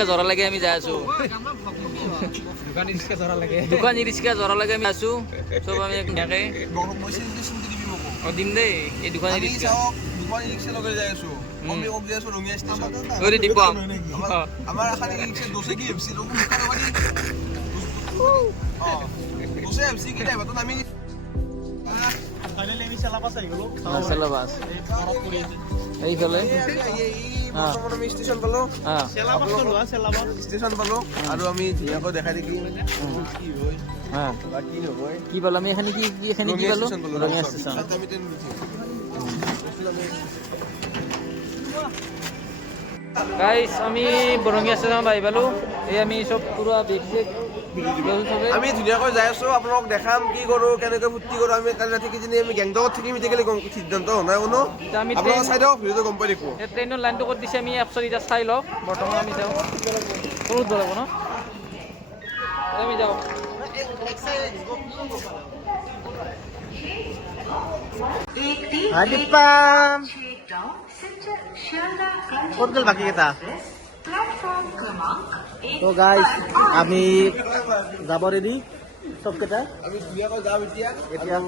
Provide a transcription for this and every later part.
Rickshaw জৰা লাগে আমি যাই আছো দোকানী ৰিক্সা জৰা লাগে আমি আছো চব আমি ধুনীয়াকে দিম দেই এই দোকানী ৰিক্সা এইফালে ষ্টেচন পালো ষ্টেচন পালো আৰু আমি ধুনীয়াকৈ দেখাই দেখি কি পালো আমি এখানে কি এখানে কি পালো ৰঙিয়া ষ্টেচন গাইস আমি বৰঙিয়া ষ্টেচনত আহি পালো এই আমি চব পুৰা বেগ আমি ধুনীয়াকৈ যাই আছো আপোনালোক দেখাম কি কৰো কেনেকৈ ফূৰ্তি কৰো আমি কালি ৰাতি কিজানি আমি গেংটকত থাকিম এতিয়ালৈ সিদ্ধান্ত নাই কোনো আপোনালোকে চাই দিয়ক ভিডিঅ'টো গম পাই দেখো ট্ৰেইনৰ লাইনটো ক'ত দিছে আমি এপছত এতিয়া চাই লওক বৰ্তমান আমি যাওঁ বহুত দূৰ হ'ব ন আমি যাওঁ ক'ত গ'ল বাকী কেইটা তো গাইজ আমি যাব ৰেডি চবকেইটা আমি ধুনীয়াকৈ যাম এতিয়া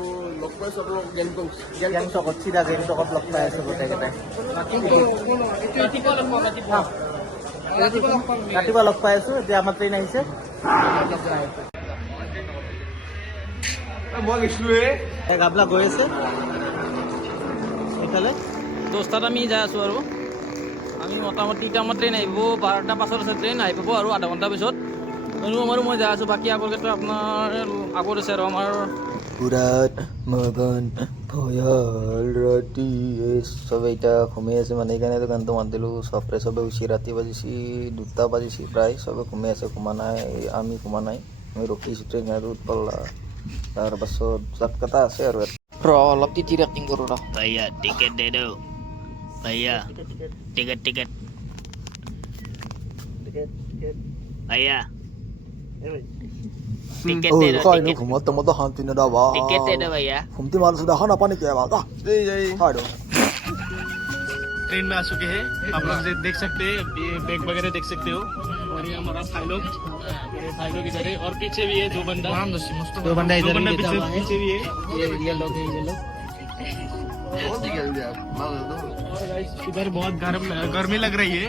লগ পাইছো আপোনালোক গেংটকত চিধা গেংটকত লগ পাই আছো গোটেইকেইটাই ৰাতিপুৱা লগ পাই আছো এতিয়া আমাৰ ট্ৰেইন আহিছে মই গৈছিলোৱে গাবলা গৈ আছে এইফালে 10টাত আমি যাই আছো আৰু আমি মোটামুটি এতিয়া আমাৰ ট্ৰেইন আহিব 12টা পাছত আছে ট্ৰেইন আহি পাব আৰু আধা ঘণ্টা পিছত আমাৰো মই যাই আছোঁ বাকী আগৰকেইটা আপোনাৰ আগত আছে আৰু আমাৰ পুৰাত মগন ভয়াল ৰাতি সবে এটা ঘুমিয়ে আছে মানে এইকাৰণে গানটো মাত দিলোঁ চবৰে চবে উচি ৰাতি বাজিছি 2টা বাজিছি প্ৰায় চবে ঘুমি আছে ঘুমা নাই আমি ঘুমা নাই আমি ৰখিছোঁ ট্ৰেইন আৰু পাল্লা তাৰপাছত জাতকাটা আছে আৰু অলপ তিথি এক্টিং কৰোঁ ৰ भैया टिकट दे दो भैया टिकट टिकट भैया टिकट दे दो टिकट ঘুমত মতো শান্তি নেদাবা टिकट दे दो भैया ঘুমতি মারছে দেখা না পানি কে বাবা হাড়ো ट्रेन में आ चुके हैं आप लोग देख सकते हैं ये बैग वगैरह देख सकते हो और ये हमारा भाई लोग इधर है और पीछे भी है दो बंदा इधर पीछे भी है ये लोग और इधर बहुत गर्मी लग रही है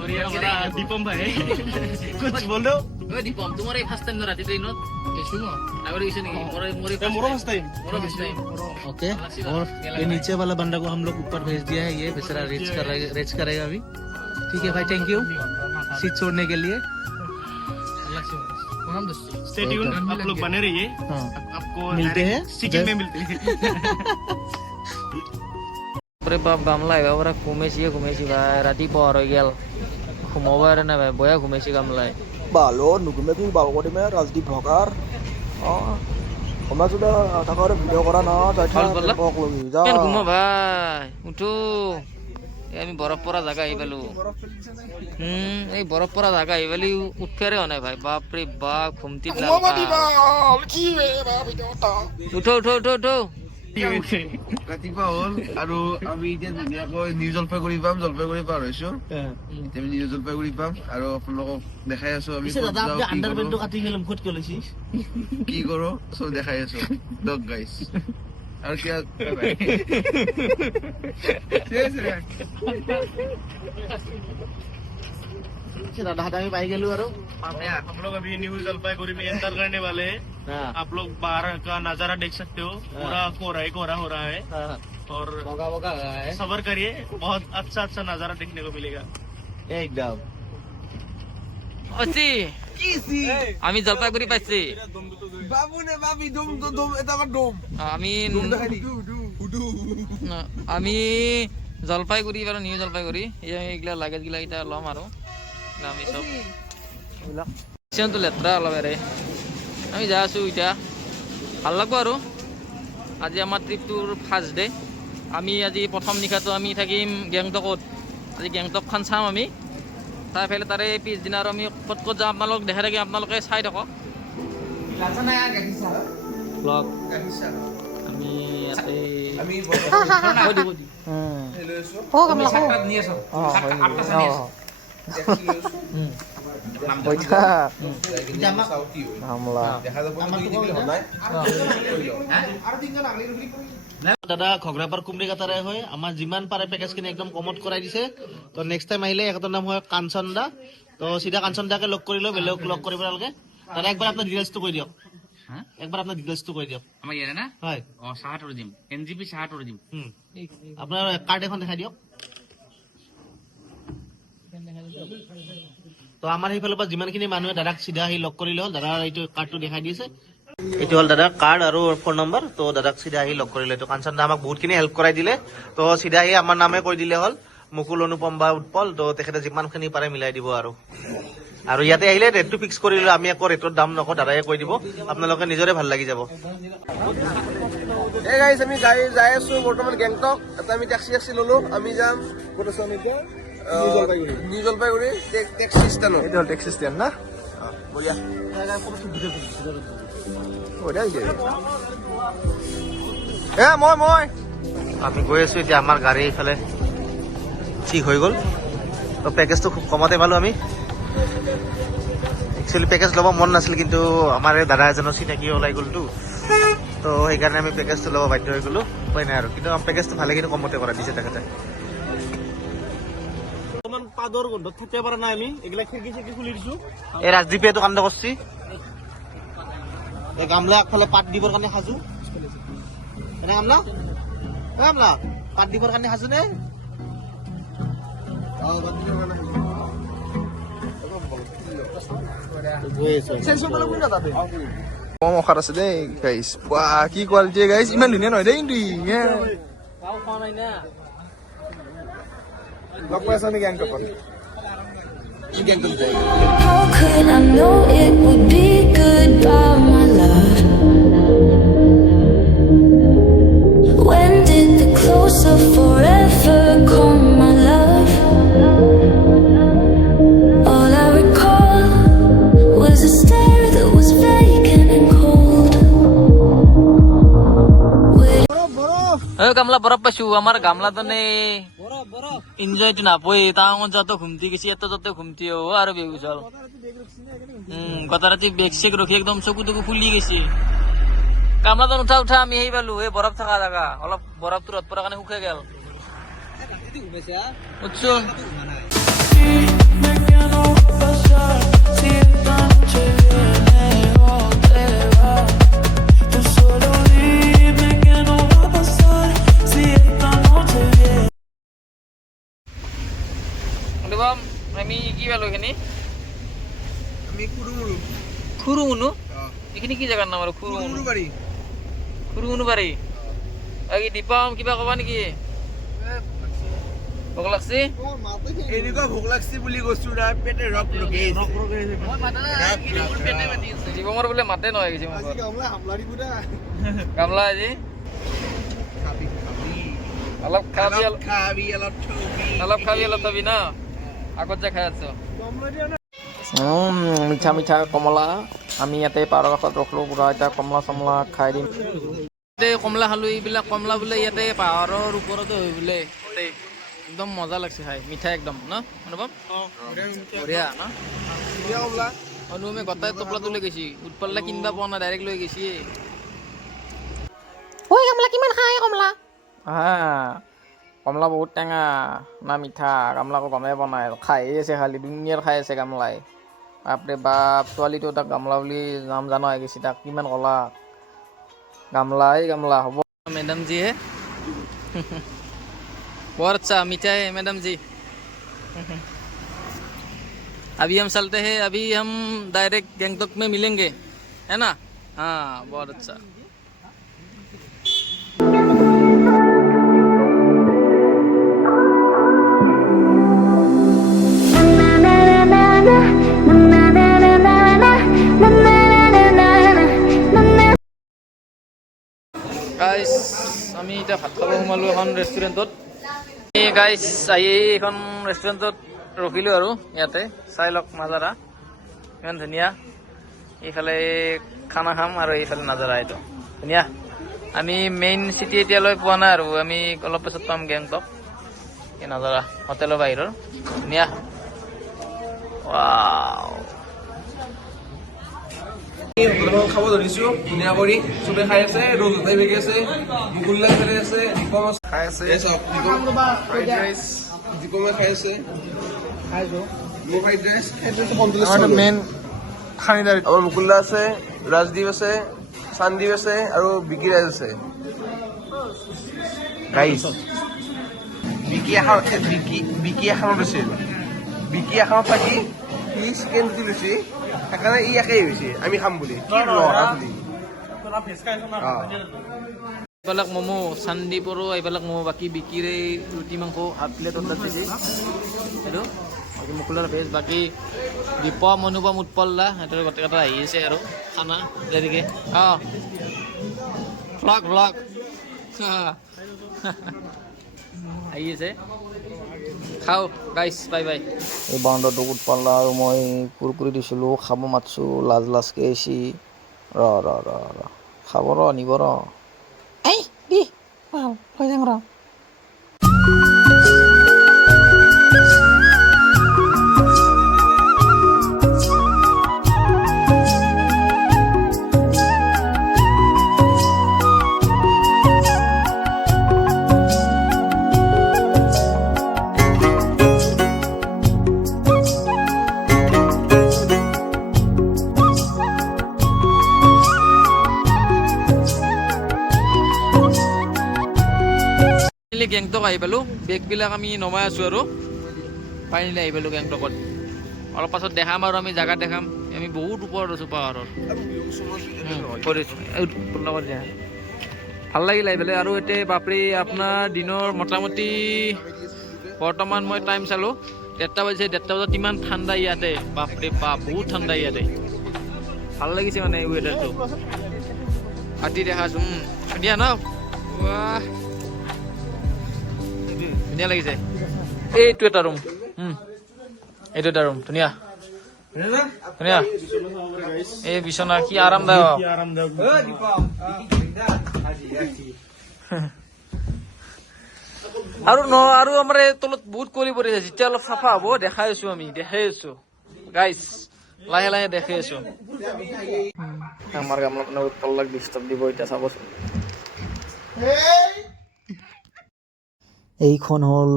और ये हमारा दीपम भाई कुछ बोलो দীপম তোমাৰ এই ফাৰ্ষ্ট টাইম ৰাতি ট্ৰেইনত গৈছো ন আগৰ গৈছে নেকি मोरो फर्स्ट टाइम ओके और ये नीचे वाला बंदा को हम लोग ऊपर भेज दिया है ये बेचारा रेच करेगा अभी ठीक है भाई थैंक यू सीट छोड़ने के लिए स्टे ट्यून आप लोग बने रहिए आपको मिलते हैं सिक्किम में मिलते हैं বাপৰে বাপ গামলা আহিব পৰা ঘুমাইছি ভাই ৰাতি পোহৰ হৈ গেল ঘুমাব আৰু নাই ভাই বয়া ঘুমাইছি গামলাই ভালো নুঘুমে তুমি ভালো করে মে রাজদীপ ভকার তোমরা যদি টাকার ভিডিও করা না কেন ঘুমো ভাই উঠো আমি বরফ পরা জায়গা আহি পালো এই বরফ পরা জায়গা আহি পালি উঠফেয়ারে হয় নাই ভাই বাপরে বাপ ঘুমতি উঠো উঠো উঠো উঠো ৰাতিপুৱা হ'ল আৰু আমি এতিয়া ধুনীয়াকৈ নিউ জলপাইগুৰি পাম জলপাইগুৰি পাৰ হৈছো আমি নিউ জলপাইগুৰি পাম আৰু আপোনালোকক দেখাই আছো আমি কি কৰো চব দেখাই আছো ডগ গাইছ আৰু কি हम लोग अभी न्यू जलपाईगुड़ी में एंटर करने वाले हैं आप लोग बाहर का नजारा देख सकते हो पूरा कोहरा हो रहा है और सबर करिए बहुत अच्छा नजारा देखने को मिलेगा एकदम আমি জলপাইগুড়ি পাইছি বাবুনে বাবি দম দম এটা দম আমি জলপাইগুড়ি বাৰু নিউ জলপাইগুড়ি এইগিলা লাগেজ গিলা এটা ল'ম আৰু আমি চব ষ্টেচনটো লেতেৰা অলপ এৰে আমি যাই আছোঁ এতিয়া ভাল লাগব আৰু আজি আমাৰ ট্ৰিপটোৰ ফাৰ্ষ্ট ডে আমি আজি প্ৰথম নিশাটো আমি থাকিম গেংটকত আজি গেংটকখন চাম আমি তাৰ ফালে তাৰে পিছদিনা আৰু আমি ক'ত ক'ত যাম আপোনালোক দেখাই থাকিম আপোনালোকে চাই থাকক ব্লগ আমি ইয়াতে পইচা হামলা দাদা ঘগ্ৰাপাৰ কুমৰিঘাটাৰে হয় আমাৰ যিমান পাৰে পেকেজখিনি একদম কমত কৰাই দিছে তো নেক্সট টাইম আহিলে এখেতৰ নাম হয় কাঞ্চন দা তো চিধা কাঞ্চন দাকে লগ কৰিলো বেলেগ লগ কৰিব নালাগে দাদা একবাৰ আপোনাৰ ডিটেইলছটো কৈ দিয়ক একবাৰ আপোনাৰ ডিটেইলছটো কৈ দিয়ক আমাৰ ইয়াৰে না হয় চাহাটৰ দিম এনজিপি চাহাটৰ দিম আপোনাৰ কাৰ্ড এখন দেখাই দিয়ক তো আমাৰ সেইফালৰ পৰা যিমানখিনি মানুহে দাদাক চিধা আহি লগ কৰিলে হ'ল দাদাৰ এইটো কাৰ্ডটো দেখাই দিছে এইটো হ'ল দাদাৰ কাৰ্ড আৰু ফোন নম্বৰ তো দাদাক চিধা আহি লগ কৰিলে তো কাঞ্চন দা আমাক বহুতখিনি হেল্প কৰাই দিলে তো চিধা আহি আমাৰ নামে কৈ দিলে হ'ল মুকুল অনুপম বা উৎপল তো তেখেতে যিমানখিনি পাৰে মিলাই দিব আৰু ইয়াতে আহিলে ৰেটটো ফিক্স কৰিলো আমি আকৌ ৰেটৰ দাম নকওঁ দাদাই কৈ দিব আপোনালোকে নিজৰে ভাল লাগি যাব এই গাইছ আমি যাই আছো বৰ্তমান গেংটক এটা আমি টেক্সি ললো আমি যাম ক'ত আছো আমি এতিয়া নিউ জলপাইগুৰি টেক্সি ষ্টেণ্ড এইটো হ'ল টেক্সি ষ্টেণ্ড না বঢ়িয়া মই আমি গৈ আছো এতিয়া আমাৰ গাড়ী এইফালে ঠিক হৈ গ'ল তো পেকেজটো খুব কমতে পালো আমি একচুৱেলি পেকেজ ল'ব মন নাছিল কিন্তু আমাৰ এই দাদা এজনৰ চিনাকি ওলাই গ'লতো তো সেইকাৰণে আমি পেকেজটো ল'ব বাধ্য হৈ গ'লো উপায় নাই আৰু কিন্তু পেকেজটো ভালেখিনি কমতে কৰা দিছে তেখেতে পাদৰ গোন্ধত থাকিব পৰা নাই আমি এইবিলাক খিৰিকি চিৰিকি খুলি দিছো এই ৰাজদ্বীপে এইটো কাণ্ড কৰিছে এই গামলা আগফালে পাত দিবৰ কাৰণে সাজু এনে গামলা পাত দিবৰ কাৰণে সাজু নে কম অফাৰ আছে দেই গাইছ কি কোৱালিটি গাইছ ইমান ধুনীয়া নহয় দেই কিন্তু লগ পাই আছা নেকি গেংটকত How could I know it would be goodbye, my love? When did the close of forever come, my love? All I recall was a stare that was vacant and cold. গামলা বরফ পাইছো আমার গামলা তো এনজয়টো নাপয় টাউনত যাতে ঘুমতি গেছি এত যাতে ঘুমতি ও আর বেগুচল কথা রাতি বেগ চেক রখি একদম চকু টকু ফুলি গেছি গামলাটো উঠা আমি সেই পালো এই বরফ থাকা জায়গা অলপ বরফ রদ পড়ার কারণে শুকাই গেল বুঝছো আমি কি পালো এখানে আমি খুৰুমুনু এইখিনি কি জাগাৰ নাম আৰু খুৰুমুনু বাৰী এই দীপম কিবা কবা নেকি ভোক লাগছি এনেকুৱা ভোক লাগছি বুলি কৈছো না পেটে ৰক ৰগে দীপমৰ বোলে মাতে নহয় গৈছে গামলা আজি অলপ খাবি অলপ থবি না আগত যে খাই আছো মিঠা মিঠা কমলা আমি ইয়াতে পাৰৰ কাষত ৰখলো পুৰা এতিয়া কমলা চমলা খাই দিম কমলা খালো এইবিলাক কমলা বোলে ইয়াতে পাহাৰৰ ওপৰতে হৈ বোলে একদম মজা লাগছে খাই মিঠা একদম ন অনুভৱ বঢ়িয়া ন অনুভৱে গোটাই টোপলাটো লৈ গৈছি উৎপললে কিনিবা পোৱা নাই ডাইৰেক্ট লৈ গৈছি ঐ কমলা কিমান খাই কমলা হা কমলা বহুত টেঙা না মিঠা গামলাকো গমেই পোৱা নাই খাই আছে খালি দুনিয়াৰ খাই আছে গামলাই বাপৰে বাপ ছোৱালীটো তাক গামলা বুলি নাম জানা হৈ গৈছে তাক কিমান কলা গামলা হ'ব मैडम जी है बहुत अच्छा मीठा है मैडम जी अभी हम चलते हैं अभी हम डायरेक्ट गैंगटॉक में मिलेंगे है ना हाँ बहुत अच्छा গাইছ আমি এতিয়া ভাত খাব সোমালো এখন ৰেষ্টুৰেণ্টত গাইছ আহি এখন ৰেষ্টুৰেণ্টত ৰখিলো আৰু ইয়াতে চাই লওক নাজাৰা ইমান ধুনীয়া এইফালে খানা খাম আৰু এইফালে নাজাৰা এইটো ধুনীয়া আমি মেইন চিটি এতিয়ালৈ পোৱা নাই আৰু আমি অলপ পিছত পাম গেংটক এই নাজাৰা হোটেলৰ বাহিৰৰ ধুনীয়া হোটেলখন খাব ধৰিছো ধুনীয়া কৰি চবে খাই আছে ৰ'জ উঠাই বেগি আছে মুকুল্লা খাই আছে দীপম খাই আছে ফ্ৰাইড ৰাইচ দীপমে খাই আছে ফ্ৰাইড ৰাইচ মেইন আমাৰ মুকুল্লা আছে ৰাজদীপ আছে চান্দীপ আছে আৰু বিকি ৰাজ আছে গাইছ বিকি এখনত আছিল বিকি এখনত থাকি সি চিকেন দি লৈছে সেইকাৰণে ই একেই হৈছে আমি খাম বুলি এইবিলাক ম'ম' চান্দিপৰো এইবিলাক ম'ম' বাকী বিকিৰে ৰুটি মাংস হাফ প্লেট অৰ্ডাৰ দিছে সেইটো বাকী মুকুলৰ ভেজ বাকী দীপম অনুপম উৎপল সিহঁতৰ গোটেইকেইটা আহি আছে আৰু খানা দেৰিকে ভ্লগ আহি আছে খাওঁ গাইছ বাই বাই এই বাউণ্ডাৰটো উৎপাল্লা আৰু মই কুৰকুৰি দিছিলোঁ খাব মাতছোঁ লাজকৈ আহিছি ৰ খাব নিব এই দি লৈ যাম গেংটক আহি পালোঁ বেগবিলাক আমি নমাই আছোঁ আৰু ফাইনেলি আহি পালোঁ গেংটকত অলপ পাছত দেখাম আৰু আমি জাগাত দেখাম আমি বহুত ওপৰত আছোঁ পাহাৰৰ ভাল লাগিল আহি পেলাই আৰু এতিয়া বাপৰে আপোনাৰ দিনৰ মোটামুটি বৰ্তমান মই টাইম চালোঁ 1:30 বাজিছে 1:30 বজাত ইমান ঠাণ্ডা ইয়াতে বাপৰে বাপ বহুত ঠাণ্ডা ইয়াতে ভাল লাগিছে মানে এই ৱেডাৰটো ৰাতি দেখাছোঁ ধুনীয়া ন ধুনীয়া লাগিছে এইটো এটা ৰুম এইটো এটা ৰুম ধুনীয়া ধুনীয়া এই বিচনা কি আৰামদায়ক আৰু আমাৰ তলত বহুত কৰি পৰিছে যেতিয়া অলপ চাফা হ'ব দেখাই আছো গাইছ লাহে লাহে দেখাই আছো আমাৰ গামলা তলক ডিষ্টাৰ্ব দিব এতিয়া চাবচোন এইখন হ'ল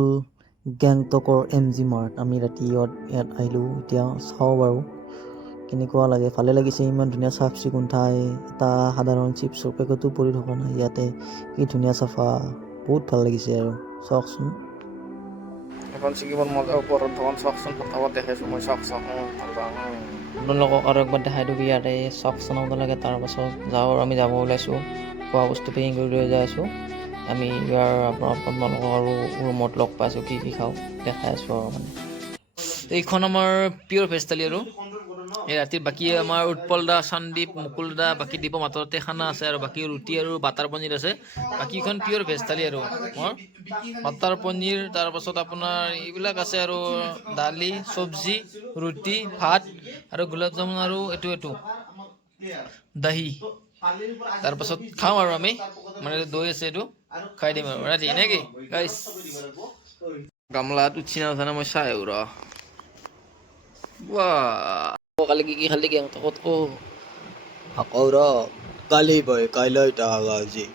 গেংটকৰ MG মাৰ্ট আমি ৰাতি ইয়াত আহিলোঁ এতিয়া চাওঁ বাৰু কেনেকুৱা লাগে ভালে লাগিছে ইমান ধুনীয়া চাফ চিকুণ ঠাই এটা সাধাৰণ চিপছৰ পেকেটো পৰি থকা নাই ইয়াতে কি ধুনীয়া চাফা বহুত ভাল লাগিছে আৰু চাওকচোন এখন ছিকিমৰ মজা ওপৰত ধন চাওকচোন ফটাফট দেখাইছোঁ মই চাওক আপোনালোকক আৰু একবাৰ দেখাই দিওঁ ইয়াতে চক চনাব লাগে তাৰপাছত যাওঁ আৰু আমি যাব ওলাইছোঁ খোৱা বস্তু পেকিং কৰি লৈ যাই আছোঁ আমি ইয়াৰ আপোনালোকক আৰু ৰুমত লগ পাইছোঁ কি খাওঁ দেখাই আছোঁ আৰু মানে এইখন আমাৰ পিয়'ৰ ভেজ থালি আৰু এই ৰাতিৰ বাকী আমাৰ উৎপল দা সন্দীপ মুকুল দা বাকী দিব মাতৰতে খানা আছে আৰু বাকী ৰুটি আৰু বাটাৰ পনীৰ আছে বাকীখন পিয়'ৰ ভেজ থালি আৰু মোৰ বাটাৰ পনীৰ তাৰপাছত আপোনাৰ এইবিলাক আছে আৰু দালি চব্জি ৰুটি ভাত আৰু গোলাপ জামুন আৰু এইটো দহি তাৰপাছত খাওঁ আৰু আমি মানে দৈ আছে এইটো খাই দিম আৰু ৰাতি নেকি গাইছ গামলাত উঠি নাথানে মই চাই ৰ কালি কি খালি গেংটকত আকৌ কালি বই কাইলৈ আজি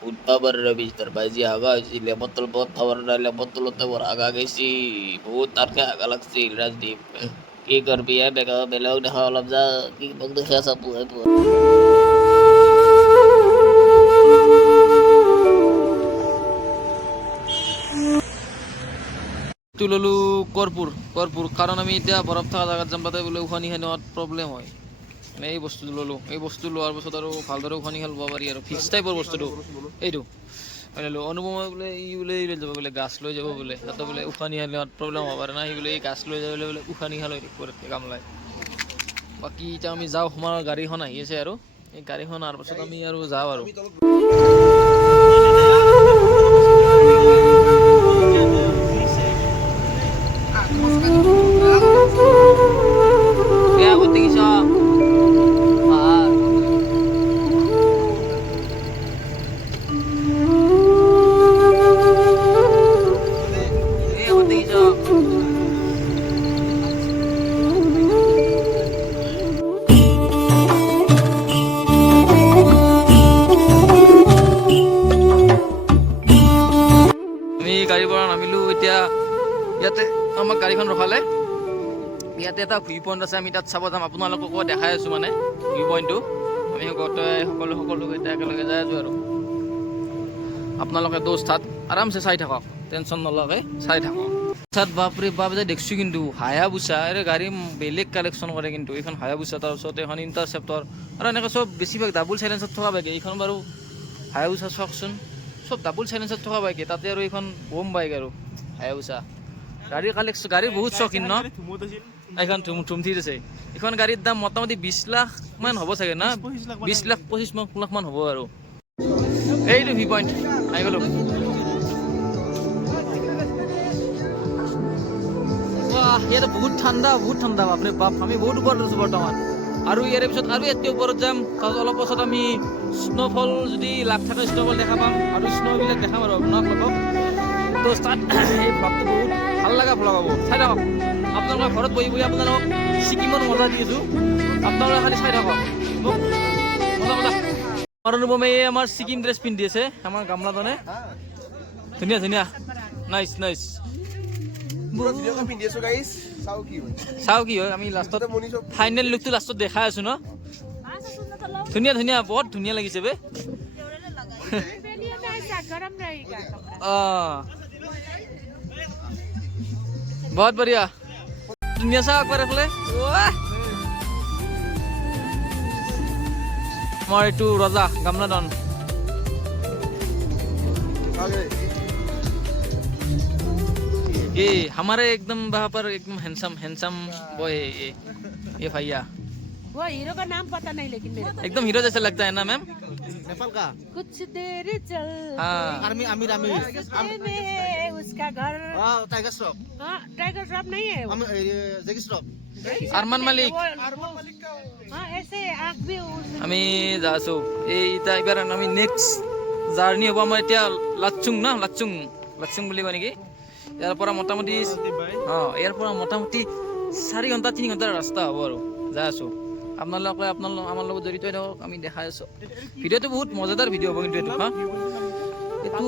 বুধবাৰ বিস্তাৰ বাজি আগা হৈছিল লেবতল বহুত খবৰ নাই লেবতলতে বৰ আগা গৈছি বহুত তাতকে আগা লাগছিল ৰাজদীপ কি কৰবি বেলেগ দেখা অলপ যা কি দেখা চাব ললো কৰ্পূৰ কাৰণ আমি এতিয়া বৰফ থকা জেগাত যাম তাতে বোলে উশাহ নিশাহ লোৱাত প্ৰব্লেম হয় মানে এই বস্তুটো ল'লোঁ এই বস্তু লোৱাৰ পাছত আৰু ভালদৰে উশাহ নিশাহ ল'ব পাৰি আৰু ফিক্স টাইপৰ বস্তুটো এইটো লৈ অনুপমে বোলে লৈ যাব বোলে গাছ লৈ যাব বোলে তাতে বোলে উশাহ নিশাহ লোৱাত প্ৰব্লেম হ'ব পাৰে না সি বোলে এই গাছ লৈ যাবলৈ বোলে উশাহ নিশাহ লৈ কামলাই বাকী এতিয়া আমি যাওঁ আমাৰ গাড়ীখন আহি আছে আৰু এই গাড়ীখন অহাৰ পাছত আমি আৰু যাওঁ আৰু ইয়াতে এটা ভিউ পইণ্ট আছে, আমি তাত চাব যাম। আপোনালোককো দেখাই আছোঁ মানে ভিউ পইণ্টটো। আমি গোটেই সকলোকেইটা একেলগে যাই আছোঁ আৰু আপোনালোকে দোষ তাত আৰামছে চাই থাকক, টেনশ্যন নলৱাকৈ চাই থাকক। তাত বাপৰে বাপ যে দেখিছোঁ কিন্তু হায়াবুছা, এই গাড়ী বেলেগ কালেকশ্যন কৰে কিন্তু। এইখন হায়াবুছা, তাৰপিছত এখন ইণ্টাৰচেপ্টৰ আৰু এনেকৈ চব বেছিভাগ ডাবুল চাইলেঞ্চত থকা বাইক। এইখন বাৰু হায়াবুছা চাওকচোন, চব ডাবুল চাইলেঞ্চত থকা বাইকে। তাতে আৰু এইখন বম বাইক আৰু হায়াবুছা। গাড়ীৰ কালেকশ্যন, গাড়ীৰ বহুত চকিন ন। এইখন থুমথি আছে। এইখন গাড়ীৰ দাম মোটামুটি 20 লাখ মান হ'ব চাগে না, 20 লাখ 25 লাখ মান হ'ব আৰু। এইটো ভিউ পইণ্ট আহি গ'লো। ইয়াতে বহুত ঠাণ্ডা বাপৰে বাপ। আমি বহুত ওপৰত আছোঁ বৰ্তমান, আৰু ইয়াৰে পিছত আৰু ইয়াতকৈ ওপৰত যাম। তাৰপিছত অলপ পাছত আমি স্ন'ফল যদি লাভ থাকে স্ন'ফল দেখা পাম, আৰু স্ন'বিলাক দেখাম আৰু আপোনালোকক। তো তাত এই ব্লগটো বহুত ভাল লগা ব্লগ হ'ব, চাই থাকক। আপোনালোকৰ ঘৰত বহি আপোনালোকক ছিকিমৰ মজা দি আছোঁ, আপোনালোকে খালি চাই থাকক। মজা অনুপমে আমাৰ ছিকিম ড্ৰেছ পিন্ধি আছে, আমাৰ গামলাজনে। ধুনীয়া নাইচ। চাওঁ কি হয়, আমি লাষ্টত ফাইনেল লুকটো লাষ্টত দেখাই আছোঁ ন। ধুনীয়া বহুত ধুনীয়া লাগিছে বে। বহুত বঢ়িয়া, ধুনীয়া চাওঁ একবাৰ এইফালে। আমাৰ এইটো ৰজা গামলাডন। ये हमारे एकदम वहाँ पर एकदम हैंडसम बॉय है ये भैया। वो हीरो का नाम पता नहीं लेकिन मेरे को। एकदम हीरो जैसा लगता है ना मैम। नेपाल का कुछ देर चल हाँ आमिर में है उसका घर। टाइगर श्रॉफ। हाँ टाइगर श्रॉफ नहीं है वो। जैकी श्रॉफ। আরমান মালিক। हाँ ऐसे आँख भी আমি যাইছো এইটা এবাৰ আমি নেক্সট জাৰ্নি হ'ব আমাৰ এতিয়া লাচুং বুলি কয় নেকি। ইয়াৰ পৰা মোটামুটি 4 ঘণ্টা 3 ঘণ্টাৰ ৰাস্তা হ'ব আৰু যাই আছোঁ। আপোনালোকে আমাৰ লগত জড়িত হৈ থাকক, আমি দেখাই আছোঁ। ভিডিঅ'টো বহুত মজাদাৰ ভিডিঅ' হ'ব কিন্তু এইটো। হা এইটো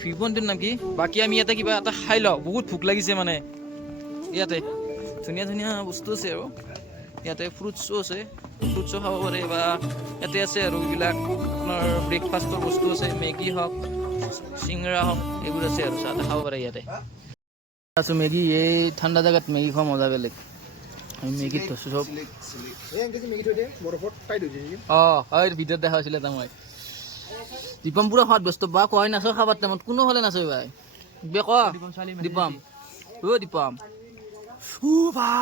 ভিউ পইণ্টৰ নাম কি? বাকী আমি ইয়াতে কিবা এটা খাই লওঁ, বহুত ভোক লাগিছে মানে। ইয়াতে ধুনীয়া বস্তু আছে আৰু ইয়াতে ফ্ৰুটছো আছে, ফ্ৰুটছো খাব পাৰে। বা ইয়াতে আছে আৰু এইবিলাক আপোনাৰ ব্ৰেকফাষ্টৰ বস্তু আছে, মেগী হওক চিংৰা হওক এইবোৰ আছে আৰু চাহ খাব পাৰে ইয়াতে। আছোঁ মেগী, এই ঠাণ্ডা জেগাত মেগী খোৱা মজা বেলেগ। আমি মেগীত থৈছোঁ চব। ভিডিঅ'ত দেখা হৈছিলে এটা মই দীপম পুৰা খোৱাত ব্যস্ত। বা কোৱাই নাচো খাবাৰ টাইমত কোনো হ'লে নাচো ভাই। বে কোৱা দীপম, দীপম বা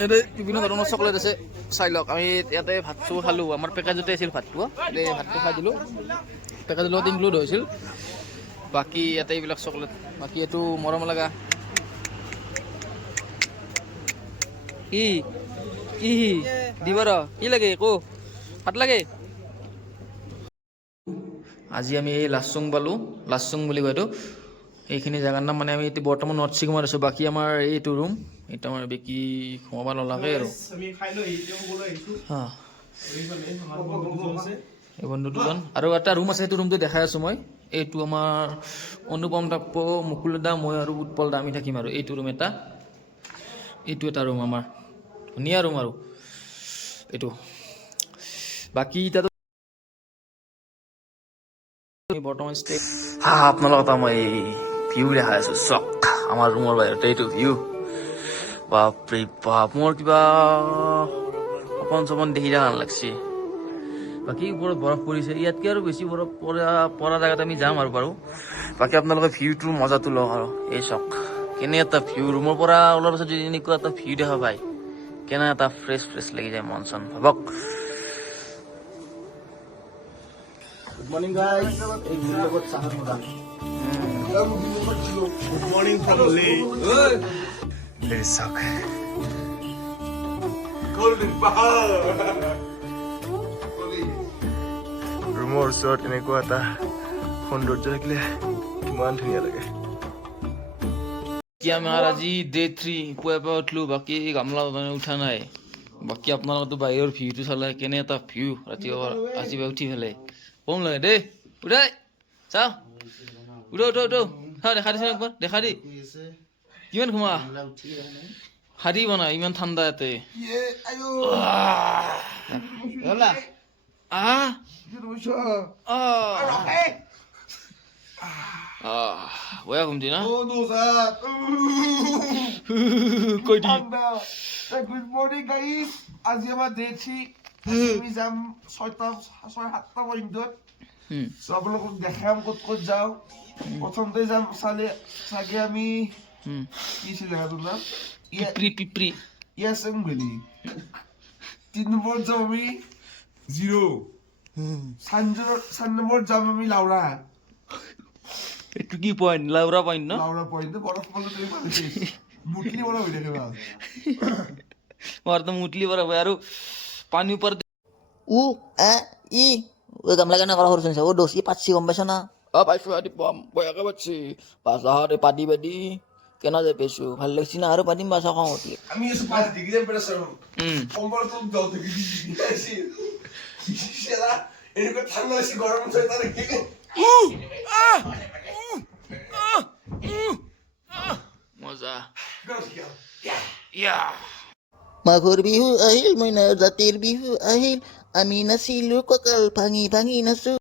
ইয়াতে বিভিন্ন ধৰণৰ চকলেট আছে, চাই লওক। আমি ইয়াতে ভাতটো খালোঁ, আমাৰ পেকেজতে আছিল ভাতটো। ভাতটো খাই দিলোঁ, পেকেজৰ লগত ইনক্লুড হৈছিল। বাকী ইয়াতে এইবিলাক চকলেট, বাকী এইটো মৰম লগা কি দিব ৰ কি লাগে কো ভাত লাগে। আজি আমি এই লাচুং পালোঁ, লাচুং বুলি কয় এইটো। এইখিনি জেগাৰ নাম মানে আমি এতিয়া বৰ্তমান নৰ্থ ছিকিমত আছোঁ। বাকী আমাৰ এইটো ৰুম, এইটো আমাৰ বেকি সোমাব নলাগে আৰু। এই বন্ধু দুজন আৰু এটা ৰুম আছে, সেইটো ৰুমটো দেখাই আছোঁ মই। এইটো আমাৰ অনুপম দাপ্প, মুকুল দা, মই আৰু উৎপল দা আমি থাকিম আৰু। এইটো ৰুম এটা, এইটো এটা ৰুম আমাৰ ধুনীয়া ৰুম আৰু এইটো। বাকী এতিয়াতো বৰ্তমান আপোনালোক এটা মই ভিউ দেখাই আছোঁ চক আমাৰ ৰুমৰ বাহিৰত। এইটো ভিউ বাপৰে বাপ, মোৰ কিবা সপন দেখি দেখা লাগছে। বাকী ওপৰত বৰফ পৰিছে, ইয়াতকৈ আৰু বেছি বৰফ পৰা জেগাত আমি যাম আৰু বাৰু। বাকী আপোনালোকে ভিউটোৰ মজাটো লওক আৰু। এই চক কেনে এটা ভিউ, ৰুমৰ পৰা ওলোৱাৰ পাছত যদি এনেকুৱা এটা ভিউ দেখা পায়, কেনে এটা ফ্ৰেছ লাগি যায় মন চন। ভাবক। গুড মৰ্নিং গাইজ, এই ভিডিঅ'ৰ লগত চাহৰ Good morning from Leh. Very shock. ৰুমৰ ওচৰত এনেকুৱা এটা সৌন্দৰ্য থাকিলে কিমান ধুনীয়া লাগে। এতিয়া আমাৰ আজি ডে 3 পুৱাই পুৱাই উঠলো, বাকী গামলা মানে উঠা নাই। বাকী আপোনালোকেতো বাহিৰৰ ভিউটো চালে, কেনে এটা ভিউ ৰাতিপুৱা উঠি পেলাই কম লাগে দেই। উঠাই চাওঁ, উঠো উঠো উঠো, চাওঁ দেখা দিছে একবাৰ, দেখা দি কিমান ঘুমা শাৰী বনা, ইমান ঠাণ্ডা ইয়াতে। বয়া ঘুমটি না কৈ দি। গুড মৰ্নিং গাইজ, আজি আমাৰ ডে 3 আমি যাম 6-7টা পইণ্টত। আপোনালোকক দেখাম ক'ত ক'ত যাওঁ। প্ৰথমতে যাম চাগে আমি কি ছিল জেগাটোৰ নাম, পিপৰি ইয়াছেং ভেলি। 3 নম্বৰত যাম আমি 0। 4 নম্বৰত যাম আমি লাউৰা। এইটো কি পইণ্ট? লাউৰা পইণ্ট ন? লাউৰা পইণ্ট বৰফ পালে তুমি পালে মুটলি বৰা হৈ থাকে ভাল। মাৰতো মুটলি পৰা হয় আৰু পানী ওপৰত গামলা কেনে কৰা সৰু চলিছে দোষী পাচ্ছি গম পাইছ না? পাইছো ৰাতিপুৱা বয়াকে পাচ্ছি পাছতে পাতি পাতি কেনা যে পাইছো ভাল লাগছি না, আৰু পাতিম বাছা খাওঁ উঠি। আমি আছো 5 ডিগ্ৰী টেম্পাৰেচাৰ কম্বলটো দাও থেকে দিছি সেৰা এৰকম ঠান্ডা আছে গৰম হয়ে তাৰে কি মজা। মাঘৰ বিহু আহিল, মইনাৰ জাতিৰ বিহু আহিল, আমি নাচিলো কঁকাল ভাঙি ভাঙি নাচো।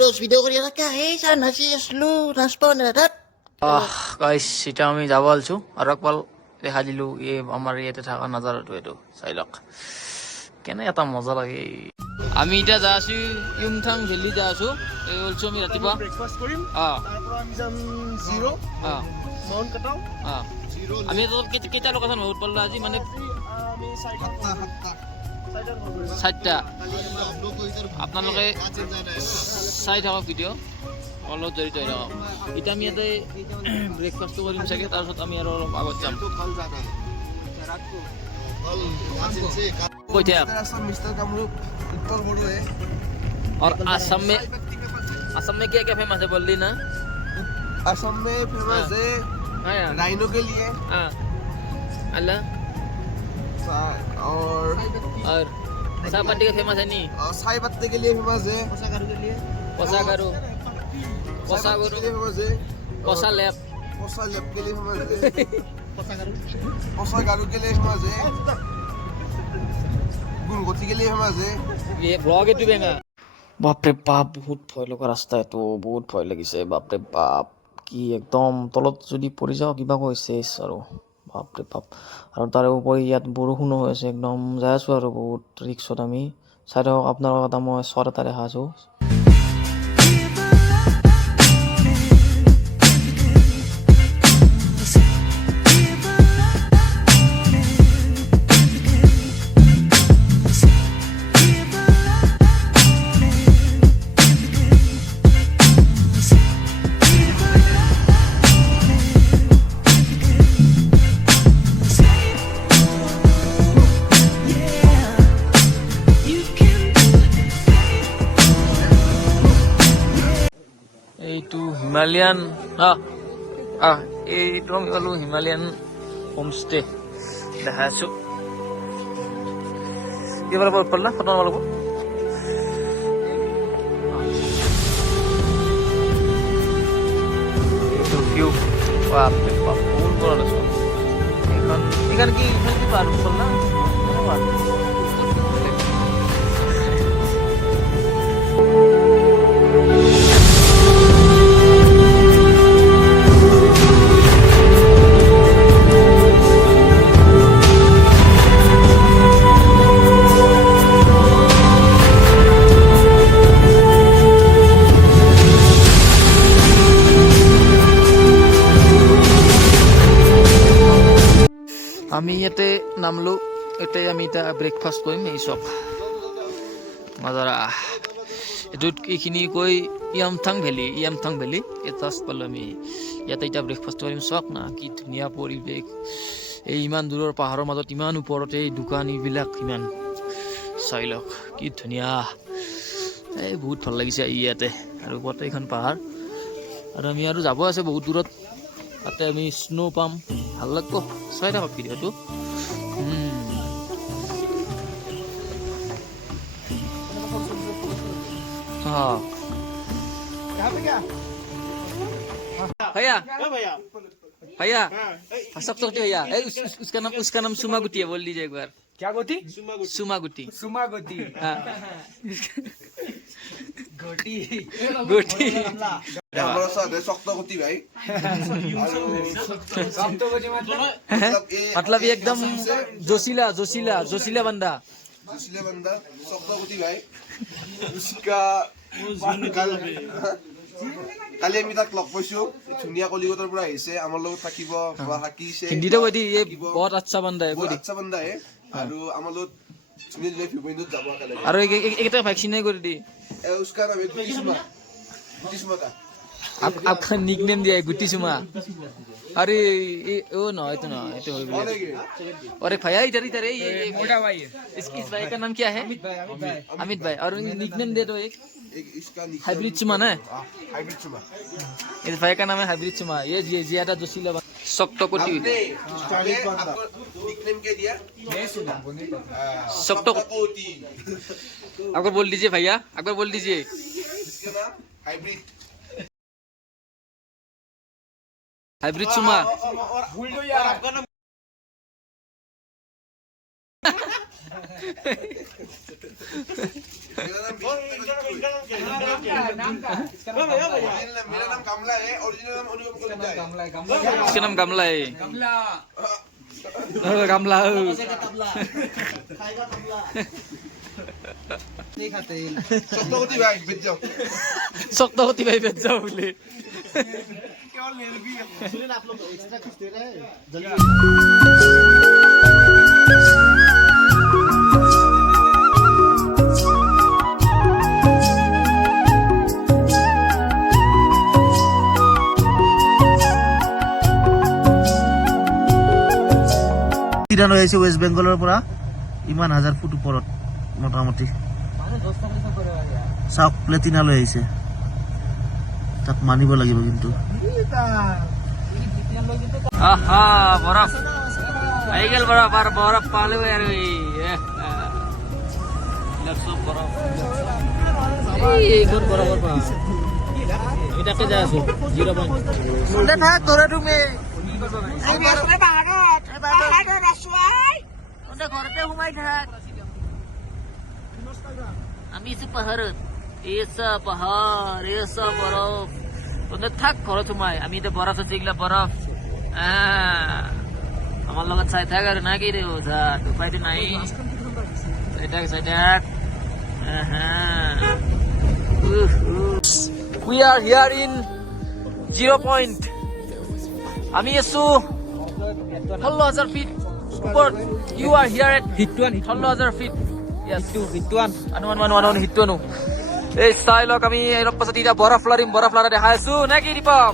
দোষ ভিডিঅ' কৰি আছা কিয়? চা নাচি আছিলো, নাচপাও নে তাত? গাইছ এতিয়া আমি যাব আলছো আৰু একবাৰ দেখা দিলো এই আমাৰ ইয়াতে থকা নাজাৰাটো, এইটো চাই লওক কেনে এটা মজা লাগে। আমি এতিয়া যা আছো ইউমথাং ভেলি যা আছো, এই ওলছো আমি ৰাতিপুৱা ব্ৰেকফাষ্ট কৰিম, তাৰ পৰা আমি যাম 0 মাউণ্ট কাটাও। আমি কেইটা লোকেশ্যন বহুত পালো আজি, মানে আমি 4টা। আপোনালোকে চাই থাকক ভিডিঅ', অলপ জড়িত হৈ থাকক। এতিয়া আমি ইয়াতে ব্ৰেকফাষ্টটো কৰিম চাগে, তাৰপিছত আমি আৰু অলপ আগত যাম। কৈ থাক। मिस्टर कामरूप उत्तर बड़ोए। और असम में क्या क्या फेमस है बोल दी ना? असम में फेमस है राइनो के लिए अल्लाह, और चाय पत्ती का फेमस है नहीं? चाय पत्ते के लिए फेमस है। पोसागारू के लिए फेमस है। पोसा लैब पोसा लैब के लिए फेमस है। पोसागारू के लिए फेमस है। गुणगोती के लिए फेमस है। ये ब्लॉग है तू बेंगा। বাপৰে বাপ, বহুত ভয় লগা ৰাস্তা এইটো, বহুত ভয় লাগিছে। বাপৰে বাপ, কি একদম তলত যদি পৰি যাওঁ কিবা কৈছে আৰু বাপৰে বাপ। আৰু তাৰে উপৰি ইয়াত বৰষুণো হৈ আছে, একদম যাই আছোঁ আৰু বহুত ৰিক্সত আমি। চাই থাকক আপোনালোকৰ এটা মই চৰ এটা দেখা আছোঁ। এইটো হিমালয়ান এইটো আমি ক'লো হিমালয়ান হোমষ্টে দেখা আছো। এইবাৰ পালা ফটো মাৰিব। এইটো ভিউ বাপৰে বাপ, বহুত বড় আছে এইখন। এইখন কি পাৰ না? আমি ইয়াতে নামলো, এটাই আমি এটা ব্ৰেকফাস্ট কৰিম। এই চব মাজাৰা এইটোত এইখিনি কৈ ইয়ামথাং ভেলী এই জাষ্ট পালোঁ আমি ইয়াতে এতিয়া ব্ৰেকফাষ্ট কৰিম। চাওক না কি ধুনীয়া পৰিৱেশ, এই ইমান দূৰৰ পাহাৰৰ মাজত ইমান ওপৰতে এই দোকান এইবিলাক ইমান চাই লওক কি ধুনীয়া। এই বহুত ভাল লাগিছে ইয়াতে, আৰু ওপৰতে এইখন পাহাৰ, আৰু আমি আৰু যাব আছে বহুত দূৰত, তাতে আমি স্ন' পাম, ভাল লাগিব। চাই থাকক ভিডিঅ'টো। हाँ भैया भैया सब सकते भैया उसका नाम सुमा गुटी है, बोल दीजिए एक बार। क्या गोटी? सुमा गुटी। सुमा गोटी। हाँ गोटी गुटी हमारा साथ है शक्त गोटी भाई। शक्त गोटी मतलब ये एकदम जोशीला जोशीला जोशीला बंदा शक्त गोटी भाई। उसका কালি আমি তাক লগ পাইছো, ধুনীয়া কলিকতাৰ পৰা আহিছে, আমাৰ লগত থাকিব বা থাকিছে। হিন্দীতে কৈ দি, ये बहुत अच्छा बंदा है, কৈ দি। আচ্ছা বন্ধা হে, আৰু আমাৰ লগত ধুনীয়া ধুনীয়া ভিউ পইণ্টত যাব একেলগে। আৰু এইকেইটা ভেকচিন কৰি দি। उसका नाम है गुटी सुमा का। आपका निकनेम दिया है गुट्टी सुमा। अरे ओ ना तो ना ये तो हो गया। और एक भैया इधर इधर है, ये मोटा भाई है। इस भाई का नाम क्या है? अमित भाई। और निकनेम दे दो एक इसका हाइब्रिड सुमा ना। हाइब्रिड सुमा। इस भाई का नाम है हाइब्रिड सुमा। ये ज्यादा जोशीला सख्त कोटी। निकनेम क्या दिया? सख्त कोटी। आपको बोल दीजिए भैया, आपको बोल दीजिए। इसका नाम हाइब्रिड हाइब्रिड सुमा। मेरा नाम कमला है, ओरिजिनल नाम अनुपम कलिता है। इसका नाम कमला है। कमला शक्त गोटी भाई बेच जाओ। सख्त होती भाई बेच जाओ बोले। आप लोग एक्स्ट्रा कुछ दे रहे हैं जल्दी। লৈ আহিছে ৱেষ্ট বেংগলৰ পৰা, ইমান 1000 ফুট ওপৰত মোটামুটি। চাওক প্লেটিনা লৈ আহিছে, তাক মানিব লাগিব কিন্তু। आहा बरफ आई गेल, बरफ और बरफ पाले यार এইখন বৰফৰ পৰা এটাকে যাই আছো 0 পইণ্ট চলে থাক তোৰে তুমি ঘৰতে সোমাই থাক। আমি আছো পাহাৰত, এসা পাহাড় এসা বৰফ, তোদেৰ থাক ঘৰত সোমাই। আমি এতিয়া বৰফ আছে, এইগিলা বৰফ আমাৰ লগত চাই থাক আৰু না কি রে ওঝা, উপায়তো নাই। We are here in 0 point. আমি আছো 16,000 feet ওপৰত। You are here at 16,000 feet. Yes, Hittuan. Anu Hittuanu. এই চাই লওক, আমি অলপ পাছত এতিয়া বৰফ লাৰিম, বৰফ লাৰা দেখাই আছো নে কি দীপক?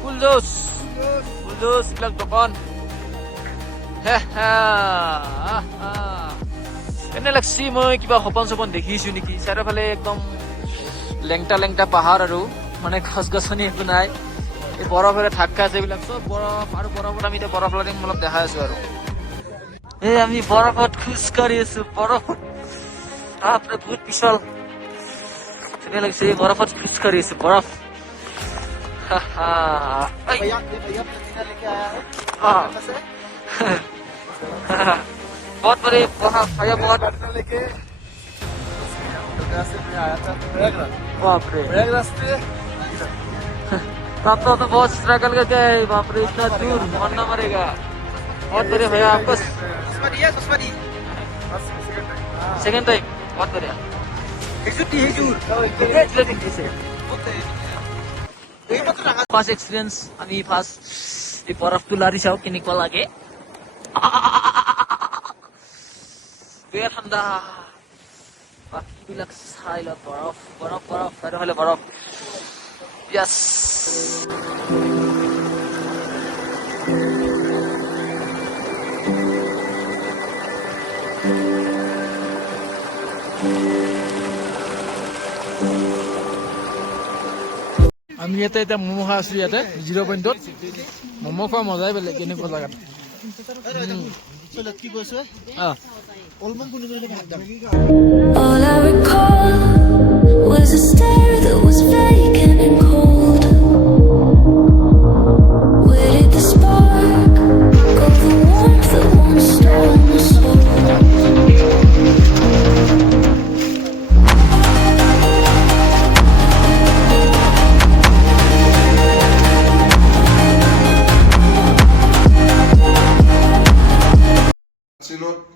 ফুল জুচ এইবিলাক দোকান। এনে লাগছি মই কিবা সপন চপন দেখিছো নেকি। চাৰিওফালে একদম লেংটা লেংটা পাহাৰ, আৰু মানে গছ গছনি একো নাই। এই বৰফেৰে ঢাক খাই আছে, এইবিলাক চব বৰফ। আৰু বৰফত আমি এতিয়া বৰফ লাৰিম অলপ দেখাই আছো। আৰু এই আমি বৰফত খোজ কাঢ়ি আছো, বৰফত বাপৰে বহুত বিশাল ধুনীয়া লাগিছে। এই বৰফত খোজ কাঢ়ি আছো, বৰফ। बहुत बड़े भैया, बहुत बाप रे तब तो बहुत स्ट्रगल करके आए, बाप रे इतना दूर मरना मरेगा। बहुत बढ़िया भैया, आपको सेकंड टाइम बहुत बढ़िया। ফার্স্ট এক্সপিরিয়েন্স, আমি ফার্স্ট এই বরফটো লাৰি চাওঁ কেনেকুৱা লাগে। বিৰাট ঠাণ্ডা। বিলাক চাই ল বৰফ বৰফ বৰফ আৰু হ'লে বৰফ য়েছ আমি ইয়াতে এতিয়া ম'ম' খাই আছো ইয়াতে 0 পইণ্টত ম'ম' খোৱা মজাই বেলেগ কেনেকুৱা জেগাত কি কৈছো All I recall was a stare that was vacant and cold. Where did the spark go? The warmth that once stole my soul.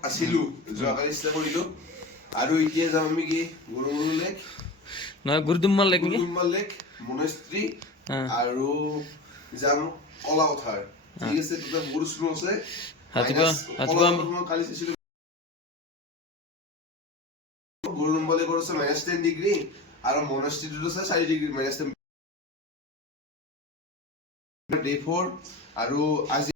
আছিলো যোৱাকালি চেষ্টা কৰিলো আৰু এতিয়া যাম আমি কি গৰুমুৰু লেক নহয় গুৰুদুম্মাল লেক নেকি গুৰুদুম্মাল লেক মনেষ্ট্ৰী আৰু যাম কলাপথাৰ ঠিক আছে তাতে বহুত স্নো আছে ৰাতিপুৱা কালি চাইছিলো গুৰুদুম্মাল লেকৰ আছে -10 ডিগ্ৰী আৰু মনেষ্ট্ৰীটোত আছে 4 ডিগ্ৰী -10 ডে 4 আৰু আজি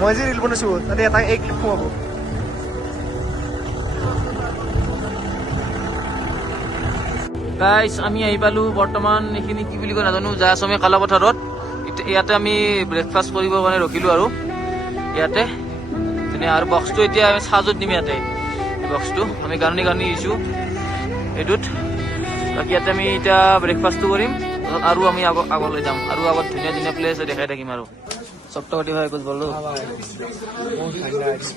মই যে ৰিল বনাইছো তাতে এটা এক ক্লিপ সোমাব গাইছ আমি আহি পালো বৰ্তমান এইখিনি কি বুলি কয় নাজানো জাষ্ট আমি কলাপথাৰত ইয়াতে আমি ব্ৰেকফাষ্ট কৰিবৰ কাৰণে ৰখিলো আৰু ইয়াতে আৰু বক্সটো এতিয়া আমি চাৰ্জত দিম ইয়াতে বক্সটো আমি গানি আহিছোঁ এইটোত বাকী ইয়াতে আমি এতিয়া ব্ৰেকফাষ্টটো কৰিম আৰু আমি আগলৈ যাম আৰু আগত ধুনীয়া ধুনীয়া প্লেচ দেখাই থাকিম আৰু चपटावटी भाई कुछ बोलो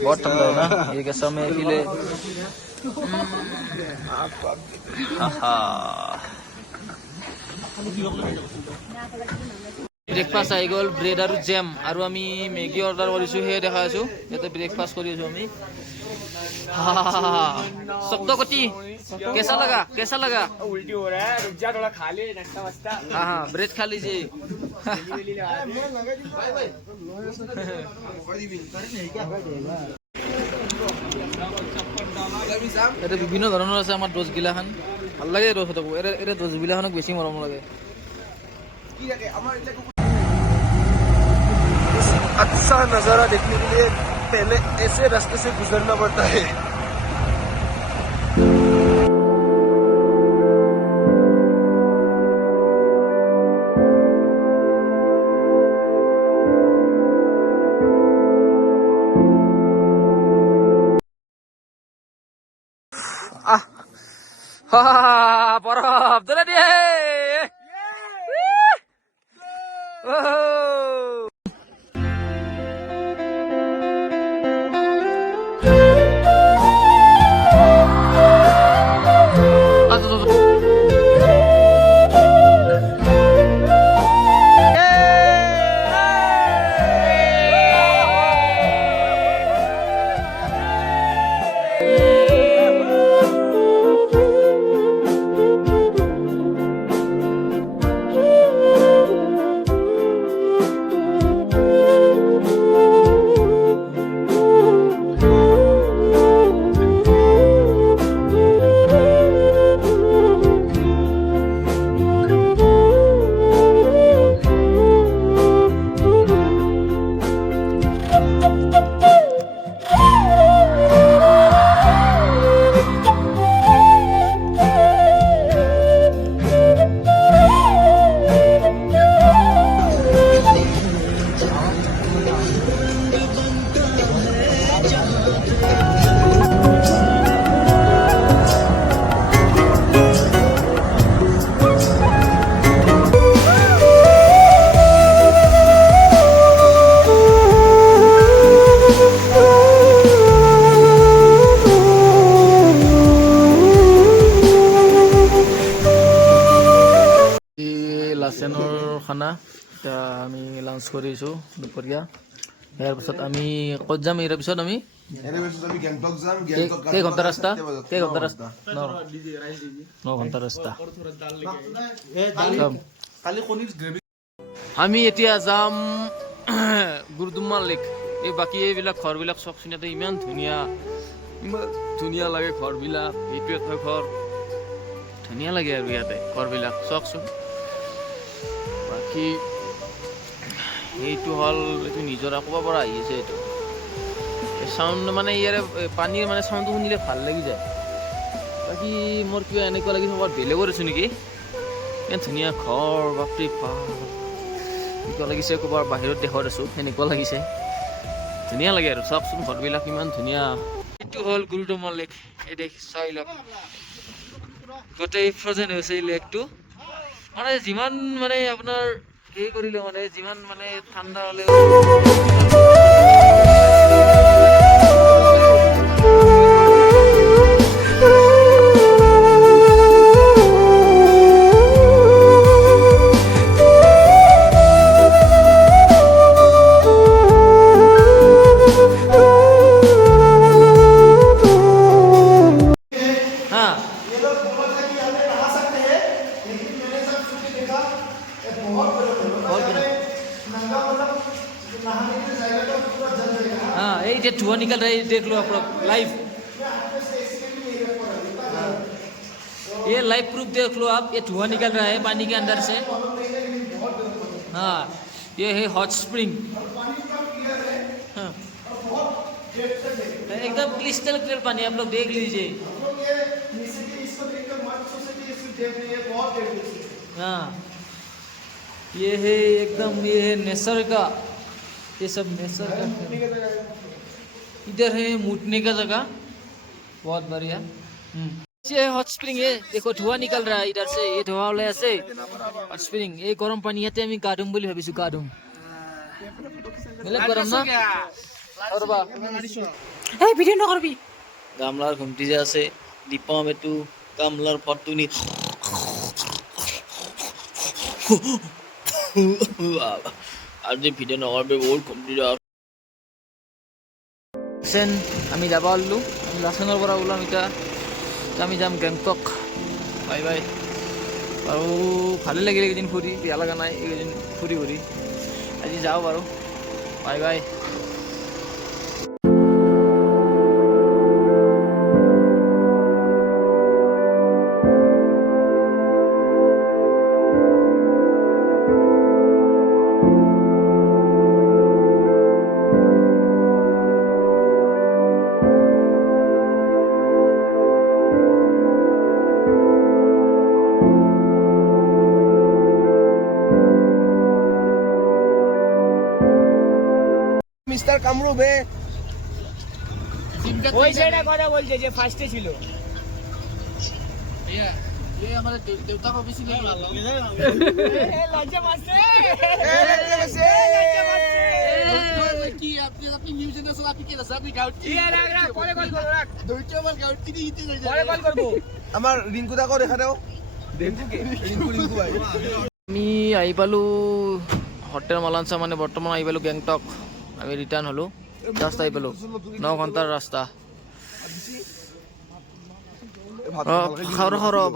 बहुत ठंडा है ना ये कैसा में पीले ব্ৰেকফাষ্ট আহি গ'ল ব্ৰেড আৰু জেম আৰু আমি মেগী অৰ্ডাৰ কৰিছোঁ সেয়ে দেখাই আছোঁ ইয়াতে ব্ৰেকফাষ্ট কৰি আছোঁ আমি सप्तकोटी कैसा लगा उल्टी हो रहा है रुक जा थोड़ा खा ले नाश्ता वास्ता हाँ ब्रेड खा लीजिए এটা বিভিন্ন ধৰণৰ আছে আমাৰ দোষগিলাখান ভাল লাগে এটা দোষগিলাখানক বেছি মৰম লাগে अच्छा नजारा देखने के लिए पहले ऐसे रास्ते से गुजरना पड़ता है বরফ ধরে দিয়ে লাঞ্চ কৰিছোঁ দুপৰীয়া। ইয়াৰ পিছত আমি ক'ত যাম ইয়াৰ পিছত আমি কেইঘণ্টা ৰাস্তা 9 ঘণ্টা ৰাস্তা। আমি এতিয়া যাম গুৰুডুমা লেক। এই বাকী এইবিলাক ঘৰবিলাক চাওকচোন, ইয়াতে ইমান ধুনীয়া লাগে ঘৰবিলাক। এইটো এটা ঘৰ ধুনীয়া লাগে আৰু ইয়াতে ঘৰবিলাক চাওকচোন। বাকী এইটো হ'ল এইটো নিজৰা ক'ব পৰা আহি আছে। এইটো চাউণ্ড মানে ইয়াৰে পানীৰ মানে চাউণ্ডটো শুনিলে ভাল লাগি যায়। বাকী মোৰ কিবা এনেকুৱা লাগিছে ক'ৰবাত বেলেগৰ আছোঁ নেকি। ইমান ধুনীয়া ঘৰ, বাপৰে বাপ, এনেকুৱা লাগিছে ক'ৰবাৰ বাহিৰত দেশত আছোঁ সেনেকুৱা লাগিছে। ধুনীয়া লাগে আৰু চাওকচোন ঘৰবিলাক ইমান ধুনীয়া। এইটো হ'ল গুৰুডুমা লেক। এই দেখ চাই লওক, গোটেই ফ্ৰজেন হৈছে এই লেকটো। মানে যিমান মানে আপোনাৰ হেৰি কৰিলে মানে যিমান মানে ঠাণ্ডা হ'লেও ये धुआं निकल रहा है, देख लो आप लोग लाइव। ये लाइव प्रूफ देख लो आप, ये धुआं निकल रहा है पानी के अंदर से। हाँ, ये है हॉट स्प्रिंग। हाँ, एकदम क्रिस्टल क्लियर पानी, आप लोग देख लीजिए। हाँ, ये है एकदम, ये है नेचर का, ये सब नेचर का। इधर है मूटने का जगह, बहुत बढ़िया। ये हॉट स्प्रिंग है, देखो धुआं निकल रहा है इधर से, ये धुआं वाले ऐसे हॉट स्प्रिंग। ये गरम पानी याते আমি গাডুম বুলি ভাবিছো, গাডুম বেলেগ গৰম না কৰবা। এই ভিডিও নকৰবি। গামলাৰ ঘুমটি যে আছে দীপম, এটু গামলাৰ ফটো নি আজি ভিডিও নকৰবি, বহুত ঘুমটি যা। আমি যাব ওলালোঁ, আমি লাচেনৰ পৰা ওলাম এতিয়া। আমি যাম গেংটক। Bye bye. আৰু ভালেই লাগিলে এইকেইদিন ফুৰি, বেয়া লগা নাই এইকেইদিন ফুৰি আজি যাওঁ বাৰু। Bye bye. মিস্টার কামরু বে ওই সেটা কথা বলছে যে ফার্স্টে ছিল। ये हमारे देवता को भी सिले লজ্জা মারছে কি আপনি নিউজ চ্যানেল আপনি কি রাখা আপনি গাউট কি রাখ পরে কল করব, রাখ দুইটা বার গাউট কি দিতে যাই পরে কল করব। আমার রিঙ্কু দাও দেখা দাও। রিঙ্কু ভাই আমি আহি পালোঁ হোটেল মালাঞ্চা, মানে বৰ্তমান আহি পালোঁ গেংটক। আমি ৰিটাৰ্ণ হ'লোঁ, জাষ্ট আহি পালোঁ। 9 ঘণ্টাৰ ৰাস্তা।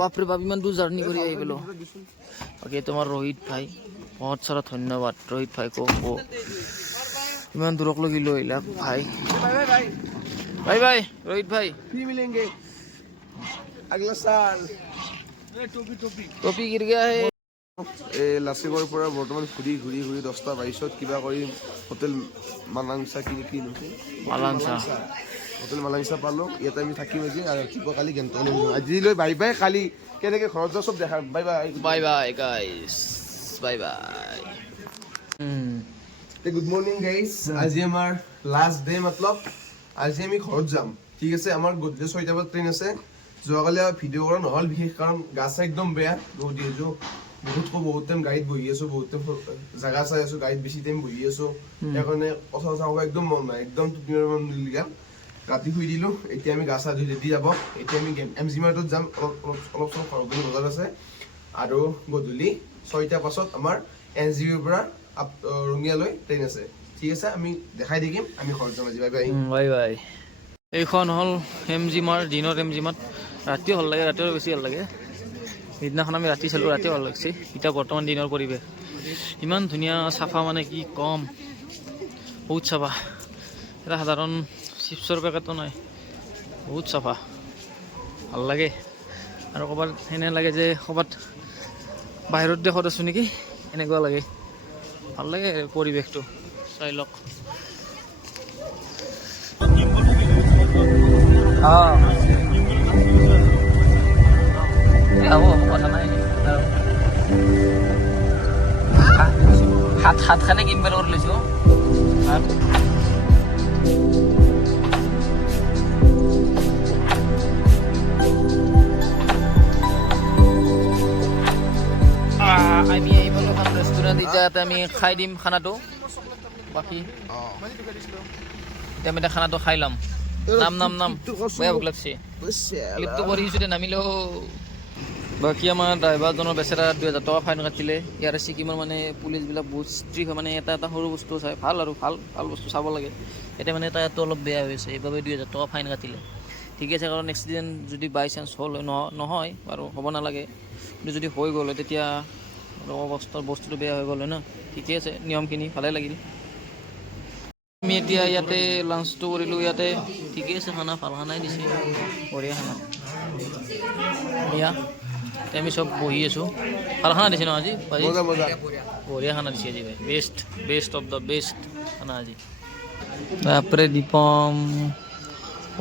বাপৰে বাপ, ইমান দূৰ জাৰ্ণি কৰি আহি পালোঁ। বাকী তোমাৰ ৰোহিত ভাই, বহুত সাৰা ধন্যবাদ ৰোহিত ভাই। ইমান দূৰকলৈকে লৈ আহিলা ভাই। বাই বাই ৰোহিত ভাই। फिर मिलेंगे अगला साल। টপি গিৰ গয়া হে। এই লাচিগড়ৰ পৰা বৰ্তমান ঘূৰি 10টা 22ত কিবা কৰি হোটেল মালাংচা হোটেল মালাংচা পালোঁ। ইয়াতে আমি থাকিম আজি, আৰু ৰাতিপুৱা কালি গেংটক আজিলৈ বাই বাই। কালি কেনেকৈ ঘৰত যাওঁ চব দেখা। Bye bye bye bye guys, bye bye. Good morning guys. আজি আমাৰ লাষ্ট ডে, মতলব আজি আমি ঘৰত যাম। ঠিক আছে, আমাৰ গধূলি 6টা বজাত ট্ৰেইন আছে। যোৱাকালি ভিডিঅ' কৰা নহ'ল বিশেষ কাৰণ গা চা একদম বেয়া। বহুত টাইম গাড়ীত বহি আছো, বহুত টাইম জাগা চাই আছো, গাড়ীত বেছি টাইম বহি আছো, সেইকাৰণে কথা চথা ক'ব একদম মন নাই, একদম টোপনিৰ মন দিলে। ৰাতি শুই দিলোঁ। এতিয়া আমি গা চা ধুই ৰেডি যাব। এতিয়া আমি MG মাৰ্টত যাম, অলপ চলপ সৰকাৰী বজাৰ আছে। আৰু গধূলি 6টা পাছত আমাৰ NGOৰ পৰা ৰঙিয়ালৈ ট্ৰেইন আছে ঠিক আছে আমি দেখাই দেখিম আমি ঘৰত যাম আজি বাই বাই বাই বাই এইখন হ'ল এমজিমাৰ দিনত এমজিমাত ৰাতিও ভাল লাগে ৰাতিও বেছি ভাল লাগে সেইদিনাখন আমি ৰাতি চালোঁ ৰাতিও ভাল লাগিছে এতিয়া বৰ্তমান দিনৰ পৰিৱেশ ইমান ধুনীয়া চাফা মানে কি কম বহুত চাফা এটা সাধাৰণ চিপছৰ পেকেটো নাই বহুত চাফা ভাল লাগে আৰু ক'ৰবাত এনে লাগে যে ক'ৰবাত বাহিৰত দেশত আছোঁ নেকি এনেকুৱা লাগে ভাল লাগে পৰিৱেশটো চাই লওক কথা নাই হাত খানে কিনবেল কৰি লৈছোঁ আমি এইফালে এখন ৰেষ্টুৰেণ্ট এতিয়া আমি খাই দিম খানাটো বাকী এতিয়া আমি এতিয়া খানাটো খাই ল'ম নাম বেয়া ভোক লাগছে ক্লিপটো কৰি দিছোঁ নামিলেও বাকী আমাৰ ড্ৰাইভাৰজনৰ বেচেৰা 2000 টকা ফাইন কাটিলে ইয়াৰে ছিকিমৰ মানে পুলিচবিলাক বহুত ষ্ট্ৰিক্ট হয় মানে এটা সৰু বস্তু চাই ভাল আৰু ভাল বস্তু চাব লাগে এতিয়া মানে টায়াৰটো অলপ বেয়া হৈছে সেইবাবে 2000 টকা ফাইন কাটিলে ঠিক আছে কাৰণ এক্সিডেণ্ট যদি বাই চান্স হ'ল নহয় বাৰু হ'ব নালাগে কিন্তু যদি হৈ গ'ল তেতিয়া বস্তুটো বেয়া হৈ গ'ল হয় ন ঠিকে আছে নিয়মখিনি ভালেই লাগিল আমি এতিয়া ইয়াতে লাঞ্চটো কৰিলোঁ ইয়াতে ঠিকে আছে খানা ভাল খানাই দিছে বঢ়িয়া খানা এয়া এতিয়া আমি চব বহি আছোঁ ভাল খানা দিছে ন আজি বঢ়িয়া খানা দিছে আজি ভাই বেষ্ট অফ দ্য বেষ্ট খানা আজি তারপরে দীপম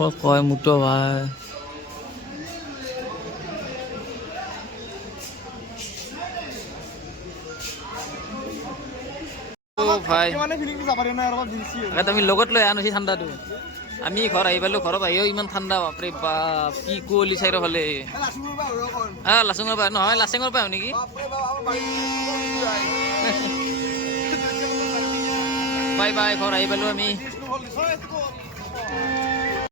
ও কয় মুটো ভাই ভাই আমি লগত লৈ আনিছি ঠাণ্ডাটো আমি ঘৰ আহি পালোঁ ঘৰত আহিও ইমান ঠাণ্ডা বাপৰে বাপ কি কুঁৱলী চাইৰ ফালে লাচুঙৰ পৰা নহয় লাচেঙৰ পৰা নেকি বাই বাই ঘৰ আহি পালোঁ আমি